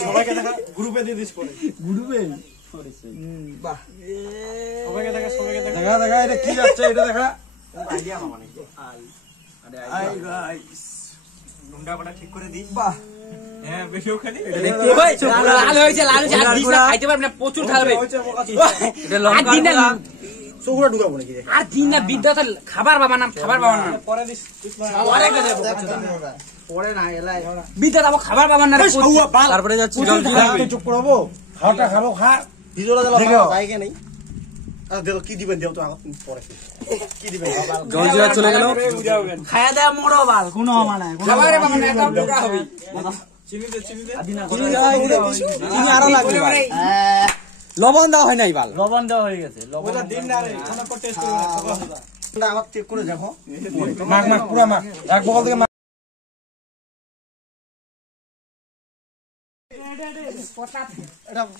সবাইকে দেখা গ্রুপে দিয়ে দিস পরে গ্রুপে বাহ সবাইকে দেখা দেখা দেখা এটা কি যাচ্ছে এটা দেখা আইডিয়া পাবো নাকি আই গাইস গুন্ডা বড়া ঠিক করে দিস বাহ হ্যাঁ বেশিও খালি ভাই লাল হয়েছে লাল হয়েছে আর দিস না খাইতে পারবে না প্রচুর খাবে এটা লঙ্কা সুগুড়া ঢুকাবো নাকি আর দিন না বিদ্যাতে খাবার বাবা নাম পরে দিস পরে কে দেব পরে না এলাই বিদ্যা দাও খাবার বাবা না তারপরে যাচ্ছি চুপ করবো খাওয়াটা খাবো খা ভিজোলা দাও জায়গা নেই আর দেখো কি দিবেন দাও তো পরে কি দিবেন জলজিরা চলে গেল খায়া দেয়া মোড়ো বাল কোনো মানে খাবারে বাবা না এত ঢুকা হবে চিনি দে চিনি আরো লাগবে লবণ দেওয়া হয় নাই বাল লবণ দেওয়া হয়ে গেছে লবণ দিন না রে খানা পর টেস্ট করব না আবার চেক করে দেখো মাখ মাখ পুরো মাখ এক বগল থেকে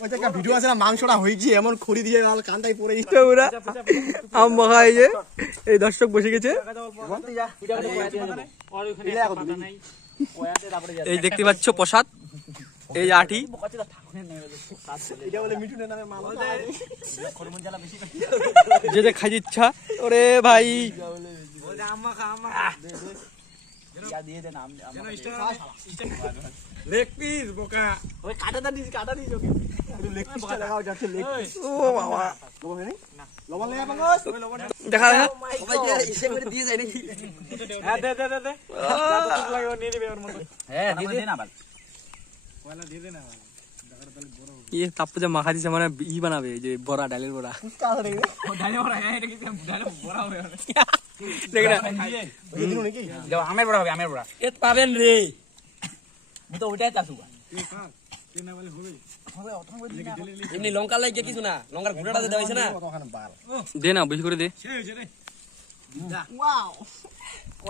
এটা একটা ভিডিও আছে না মাংসটা হয়ে গিয়ে এমন খড়ি দিয়ে লাল কান্দাই পড়ে গেছে পুরো আম মাখাই যে এই দর্শক বসে গেছে এই দেখতে পাচ্ছ প্রসাদ এই আটি যেটা খাইতে ইচ্ছা ওরে ভাই লেগ পিস বোকা ওই কাটাটা দিস ওকে লেগ পিসটা লাগাও যাচ্ছে লেগ পিস ও বাবা লবণ নেই না লবণ লাগা বাঙ্গস দেখা দেখা সবাইকে ইসে করে দিয়ে যায় নাকি হ্যাঁ দে কত লাগে নিয়ে নিবে ওর মধ্যে হ্যাঁ দিয়ে দে না বাল পয়লা দিয়ে দে না ये तापू जब माखा दिसे माने ई बनावे जे बोरा डालेर बोरा उसका रे ओ डाले बोरा है এটা কি ডালে बोरा হবে দেখ না এই দিন নাকি যাও আমের बोरा হবে আমের बोरा এ পাবেন রে আমি তো ওইটাই চাসুবা তুই খা তুই না বলে হবে অথম এমনি লঙ্কা লাগে কিছু না লঙ্কার গুঁড়াটা দে হইছে না ওখানে বাল দে না বেশি করে দে সেই হইছে রে ওয়াও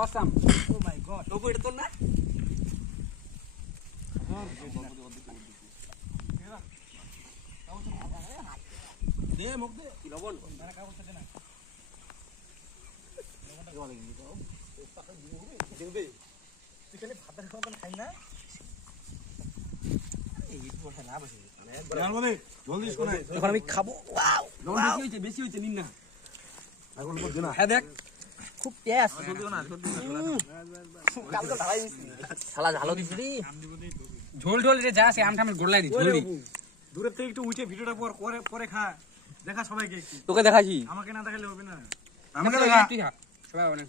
অসাম ও মাই গড তো এটা তো না দে মুখ দে লবণ মানে কা করতে না লবণটা দিবে তুই খালি ভাতের খাবার খাই না এই পোটা না বসে জান বলে জলদি কোন এখন আমি খাবো ওয়াও বেশি হইছে নিন না এখন বল না হ্যাঁ দেখ খুব টেস্ট জলদি না কালকে ঢালাই দিছি শালা ঝালো দিছি রে ঝোল ঝোল রে যা সে আম ঠামের গোড়লাই দি জলদি দূরে থেকে একটু উঠে ভিডিওটা পরে খা দেখা সবাইকে একটু তোকে দেখাছি আমাকে না দেখালে হবে না আমাকে দেখা তুই খা সবাই অনেক